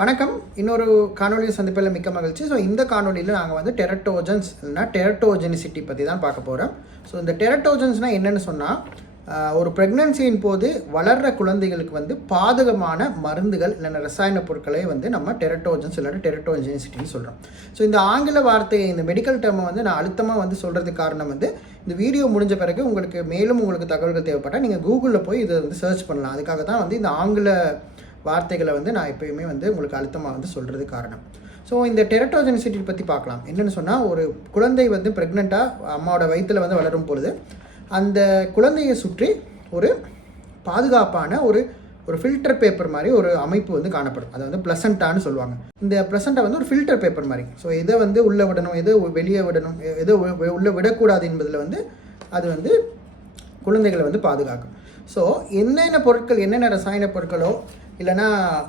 வணக்கம். இன்னொரு காணொலியை சந்திப்பில் மிக்க மகிழ்ச்சி. ஸோ இந்த காணொலியில் நாங்கள் வந்து டெரட்டோஜன்ஸ் இல்லைனா டெரட்டோஜெனிசிட்டி பற்றி தான் பார்க்க போகிறோம் ஸோ இந்த டெரட்டோஜன்ஸ்னால் என்னென்னு சொன்னால் ஒரு ப்ரெக்னென்சியின் போது வளர்கிற குழந்தைகளுக்கு வந்து பாதகமான மருந்துகள் இல்லைன்னா ரசாயன பொருட்களை வந்து நம்ம டெரட்டோஜன்ஸ் இல்லாட்டி டெரட்டோஜெனிசிட்டின்னு சொல்கிறோம் ஸோ இந்த ஆங்கில வார்த்தையை இந்த மெடிக்கல் டேர்மை வந்து நான் அழுத்தமாக வந்து சொல்கிறதுக்கு காரணம் வந்து இந்த வீடியோ முடிஞ்ச பிறகு உங்களுக்கு மேலும் உங்களுக்கு தகவல்கள் தேவைப்பட்டால் நீங்கள் கூகுளில் போய் இதை வந்து சர்ச் பண்ணலாம். அதுக்காக தான் வந்து இந்த ஆங்கில வார்த்தைகளை வந்து நான் எப்பயுமே வந்து உங்களுக்கு அழுத்தமாக வந்து சொல்கிறது காரணம். ஸோ இந்த டெரட்டோஜெனிசிட்டி பற்றி பார்க்கலாம். என்னென்னு சொன்னால் ஒரு குழந்தை வந்து ப்ரெக்னெண்ட்டாக அம்மாவோட வயிற்றில் வந்து வளரும் பொழுது அந்த குழந்தையை சுற்றி ஒரு பாதுகாப்பான ஒரு ஒரு ஃபில்டர் பேப்பர் மாதிரி ஒரு அமைப்பு வந்து காணப்படும். அதை வந்து ப்ளசண்ட்டான்னு சொல்லுவாங்க. இந்த ப்ளசண்ட்டை வந்து ஒரு ஃபில்டர் பேப்பர் மாதிரி. ஸோ எதை வந்து உள்ளே விடணும் எதை வெளியே விடணும் எதை உள்ளே விடக்கூடாது என்பதில் வந்து அது வந்து குழந்தைகளை வந்து பாதுகாக்கும். ஸோ என்னென்ன பொருட்கள் என்னென்ன ரசாயன பொருட்களோ இல்லைன்னா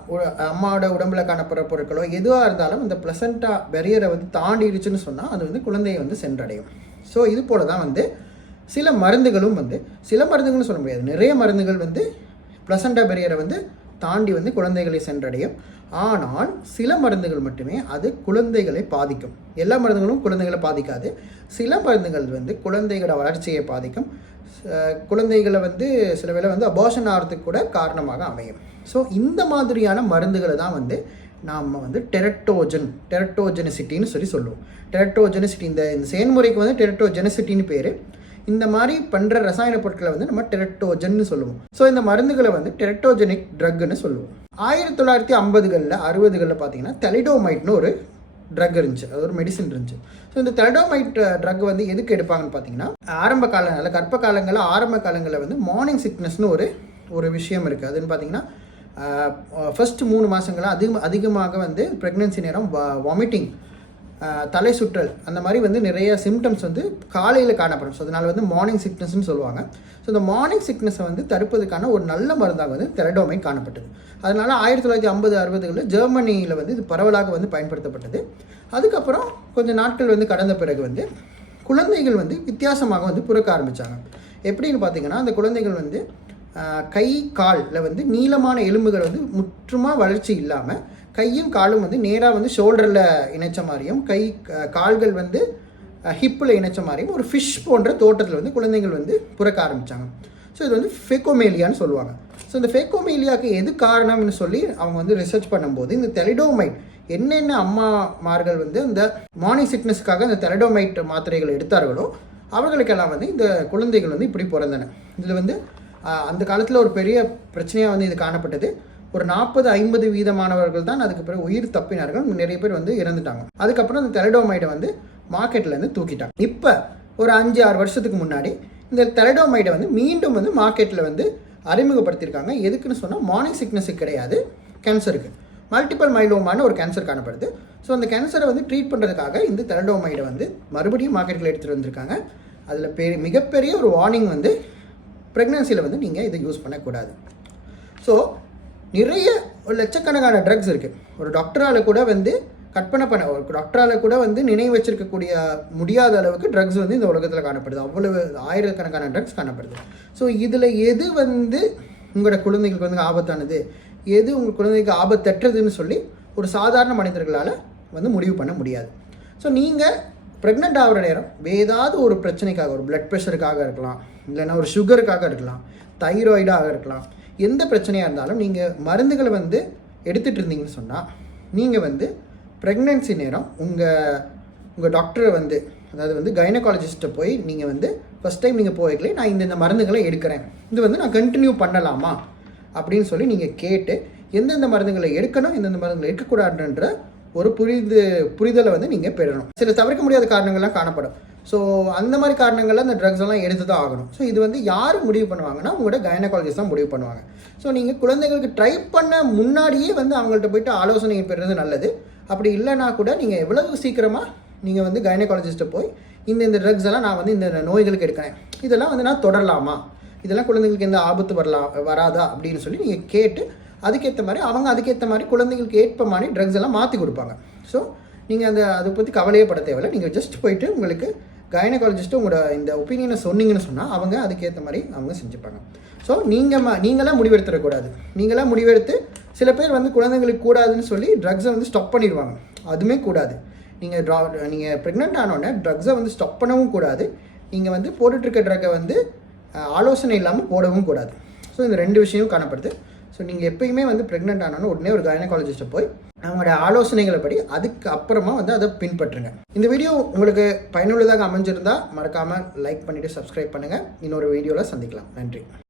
உ- அம்மாவோட உடம்புல காணப்படுற பொருட்களோ எதுவாக இருந்தாலும் இந்த ப்ளசண்டா பெரியரை வந்து தாண்டிடுச்சுன்னு சொன்னால் அது வந்து குழந்தையை வந்து சென்றடையும். ஸோ இது போல தான் வந்து சில மருந்துகளும் வந்து சில மருந்துகள்னு சொல்ல முடியாது. நிறைய மருந்துகள் வந்து ப்ளசண்டா பெரியரை வந்து தாண்டி வந்து குழந்தைகளை சென்றடையும். ஆனால் சில மருந்துகள் மட்டுமே அது குழந்தைகளை பாதிக்கும். எல்லா மருந்துகளும் குழந்தைகளை பாதிக்காது. சில மருந்துகள் வந்து குழந்தைகளோட வளர்ச்சியை பாதிக்கும். குழந்தைகளை வந்து சில வேளை வந்து அபார்ஷன் ஆகிறதுக்கு கூட காரணமாக அமையும். ஸோ இந்த மாதிரியான மருந்துகளை தான் வந்து நாம் வந்து டெரட்டோஜன் டெரட்டோஜெனசிட்டின்னு சொல்லி சொல்லுவோம். டெரட்டோஜெனசிட்டி இந்த இந்த செயல்முறைக்கு வந்து டெரட்டோஜெனசிட்டின்னு பேர். இந்த மாதிரி பண்ணுற ரசாயன பொருட்களை வந்து நம்ம டெரட்டோஜன்னு சொல்லுவோம். ஸோ இந்த மருந்துகளை வந்து டெரட்டோஜெனிக் ட்ரக்னு சொல்லுவோம். ஆயிரத்தி தொள்ளாயிரத்தி ஐம்பதுகளில் அறுபதுகளில் பார்த்தீங்கன்னா தெலிடோமைட்னு ஒரு ட்ரக் இருந்துச்சு. அது ஒரு மெடிசன் இருந்துச்சு. ஸோ இந்த தெலடோமைட் ட்ரக் uh, வந்து எதுக்கு எடுப்பாங்கன்னு பார்த்தீங்கன்னா ஆரம்ப காலங்களில் கர்ப்ப காலங்களில் ஆரம்ப காலங்களில் வந்து மார்னிங் சிக்னஸ்னு ஒரு ஒரு விஷயம் இருக்குது அதுன்னு பார்த்தீங்கன்னா ஃபர்ஸ்ட் uh, மூணு மாதங்களில் அதிகம் அதிகமாக வந்து ப்ரெக்னென்சி நேரம் வாமிட்டிங் தலை சுற்றல் அந்த மாதிரி வந்து நிறைய சிம்டம்ஸ் வந்து காலையில் காணப்படும். ஸோ அதனால் வந்து மார்னிங் சிக்னஸ்னு சொல்லுவாங்க. ஸோ இந்த மார்னிங் சிக்னஸை வந்து தடுப்பதற்கான ஒரு நல்ல மருந்தாக வந்து தெரடோமைன் காணப்பட்டது. அதனால் ஆயிரத்தி தொள்ளாயிரத்தி ஐம்பது அறுபதுகளில் ஜெர்மனியில் வந்து இது பரவலாக வந்து பயன்படுத்தப்பட்டது. அதுக்கப்புறம் கொஞ்சம் நாட்கள் வந்து கடந்த பிறகு வந்து குழந்தைகள் வந்து வித்தியாசமாக வந்து பிறக்க ஆரம்பித்தாங்க எப்படின்னு பார்த்தீங்கன்னா அந்த குழந்தைகள் வந்து கை காலில் வந்து நீளமான எலும்புகள் வந்து முற்றுமாக வளர்ச்சி இல்லாமல் கையும் காலும் வந்து நேராக வந்து ஷோல்டரில் இணைச்ச மாதிரியும் கை கால்கள் வந்து ஹிப்பில் இணைச்ச மாதிரியும் ஒரு ஃபிஷ் போன்ற தோட்டத்தில் வந்து குழந்தைகள் வந்து பிறக்க ஆரம்பித்தாங்க ஸோ இது வந்து ஃபெக்கோமேலியான்னு சொல்லுவாங்க. ஸோ இந்த ஃபெக்கோமேலியாவுக்கு எது காரணம்னு சொல்லி அவங்க வந்து ரிசர்ச் பண்ணும்போது இந்த தெலிடோமைட் என்னென்ன அம்மாமார்கள் வந்து இந்த மார்னிங் சிக்னஸ்க்காக அந்த தெலடோமைட் மாத்திரைகள் எடுத்தார்களோ அவர்களுக்கெல்லாம் வந்து இந்த குழந்தைகள் வந்து இப்படி பிறந்தன. இதில் வந்து அந்த காலத்தில் ஒரு பெரிய பிரச்சனையாக வந்து இது காணப்பட்டது. ஒரு நாற்பது ஐம்பது வீதமானவர்கள் தான் அதுக்கு பிறகு உயிர் தப்பினார்கள். நிறைய பேர் வந்து இறந்துட்டாங்க. அதுக்கப்புறம் அந்த தெலடோமைடை வந்து மார்க்கெட்லேருந்து தூக்கிட்டாங்க. இப்போ ஒரு அஞ்சு ஆறு வருஷத்துக்கு முன்னாடி இந்த தெலடோமைடை வந்து மீண்டும் வந்து மார்க்கெட்டில் வந்து அறிமுகப்படுத்தியிருக்காங்க. எதுக்குன்னு சொன்னால் மார்னிங் சிக்னஸுக்கு கிடையாது. கேன்சருக்கு மல்டிபிள் மைலோமான ஒரு கேன்சர் காணப்படுது. ஸோ அந்த கேன்சரை வந்து ட்ரீட் பண்ணுறதுக்காக இந்த தெலடோமைடை வந்து மறுபடியும் மார்க்கெட்டில் எடுத்துகிட்டு வந்திருக்காங்க. அதில் பெரிய மிகப்பெரிய ஒரு வார்னிங் வந்து ப்ரெக்னன்சியில் வந்து நீங்கள் இதை யூஸ் பண்ணக்கூடாது. ஸோ நிறைய ஒரு லட்சக்கணக்கான ட்ரக்ஸ் இருக்குது ஒரு டாக்டரால் கூட வந்து கற்பனை பண்ண ஒரு டாக்டரால் கூட வந்து நினைவு வச்சிருக்கக்கூடிய முடியாத அளவுக்கு ட்ரக்ஸ் வந்து இந்த உலகத்தில் காணப்படுது. அவ்வளவு ஆயிரக்கணக்கான ட்ரக்ஸ் காணப்படுது. ஸோ இதில் எது வந்து உங்களோட குழந்தைகளுக்கு வந்து ஆபத்தானது? எது உங்கள் குழந்தைக்கு ஆபத்தற்றதுன்னு சொல்லி ஒரு சாதாரண மனிதர்களால் வந்து முடிவு பண்ண முடியாது. ஸோ நீங்கள் ப்ரெக்னென்ட் ஆகிற நேரம் ஏதாவது ஒரு பிரச்சனைக்காக ஒரு பிளட் ப்ரெஷருக்காக இருக்கலாம் இல்லைன்னா ஒரு சுகருக்காக இருக்கலாம் தைராய்டாக இருக்கலாம். எந்த பிரச்சனையாக இருந்தாலும் நீங்கள் மருந்துகளை வந்து எடுத்துகிட்டு இருந்தீங்கன்னு சொன்னால் நீங்கள் வந்து ப்ரெக்னென்சி நேரம் உங்கள் உங்கள் டாக்டரை வந்து அதாவது வந்து கைனகாலஜிஸ்ட்டை போய் நீங்கள் வந்து ஃபஸ்ட் டைம் நீங்கள் போய்க்கலே நான் இந்த இந்த மருந்துகளை எடுக்கிறேன். இது வந்து நான் கண்டினியூ பண்ணலாமா? அப்படின்னு சொல்லி நீங்கள் கேட்டு எந்தெந்த மருந்துகளை எடுக்கணும் எந்தெந்த மருந்துகளை எடுக்கக்கூடாதுன்ற ஒரு புரிது புரிதலை வந்து நீங்கள் பெறணும். சில தவிர்க்க முடியாத காரணங்கள்லாம் காணப்படும். ஸோ அந்த மாதிரி காரணங்களில் அந்த ட்ரக்ஸ் எல்லாம் எடுத்து தான் ஆகணும். ஸோ இது வந்து யார் முடிவு பண்ணுவாங்கன்னா உங்களோட கைனகாலஜிஸ்ட் தான் முடிவு பண்ணுவாங்க. ஸோ நீங்கள் குழந்தைகளுக்கு ட்ரை பண்ண முன்னாடியே வந்து அவங்கள்ட்ட போயிட்டு ஆலோசனை பெறுறது நல்லது. அப்படி இல்லைனா கூட நீங்கள் எவ்வளவு சீக்கிரமாக நீங்கள் வந்து கைனகாலஜிஸ்ட்டை போய் இந்த இந்த ட்ரக்ஸ் எல்லாம் நான் வந்து இந்த நோய்களுக்கு எடுக்கிறேன். இதெல்லாம் வந்து நான் தொடரலாமா? இதெல்லாம் குழந்தைங்களுக்கு எந்த ஆபத்து வரலாம் வராதா? அப்படின்னு சொல்லி நீங்கள் கேட்டு அதுக்கேற்ற மாதிரி அவங்க அதுக்கேற்ற மாதிரி குழந்தைங்களுக்கு ஏற்ப மாதிரி ட்ரக்ஸ் எல்லாம் மாற்றி கொடுப்பாங்க. ஸோ நீங்கள் அந்த அதை பற்றி கவலையே பட தேவையில்லை. நீங்கள் ஜஸ்ட் போயிட்டு உங்களுக்கு கைனகாலஜிஸ்ட்டு உங்களோட இந்த ஒப்பீனியனை சொன்னீங்கன்னு சொன்னால் அவங்க அதுக்கேற்ற மாதிரி அவங்க செஞ்சுப்பாங்க. ஸோ நீங்கள் ம நீங்களாம் முடிவெடுத்துடக்கூடாது. நீங்களாம் முடிவெடுத்து சில பேர் வந்து குழந்தைங்களுக்கு கூடாதுன்னு சொல்லி ட்ரக்ஸை வந்து ஸ்டாப் பண்ணிடுவாங்க. அதுவுமே கூடாது. நீங்கள் ட்ரா நீங்கள் ப்ரெக்னென்ட் ஆனோடனே ட்ரக்ஸை வந்து ஸ்டாப் பண்ணவும் கூடாது. நீங்கள் வந்து போட்டுட்ருக்க ட்ரக்கை வந்து ஆலோசனை இல்லாமல் போடவும் கூடாது. ஸோ இந்த ரெண்டு விஷயமும் காணப்படுது. ஸோ நீங்கள் எப்பயுமே வந்து ப்ரெக்னென்ட் ஆனோன்னு உடனே ஒரு கைனகாலஜிஸ்ட்டை போய் அவங்களோட ஆலோசனைகளை படி அதுக்கு அப்புறமா வந்து அதை பின்பற்றுங்க. இந்த வீடியோ உங்களுக்கு பயனுள்ளதாக அமைஞ்சிருந்தா மறக்காமல் லைக் பண்ணிவிட்டு சப்ஸ்கிரைப் பண்ணுங்கள் இன்னொரு வீடியோவில் சந்திக்கலாம். நன்றி.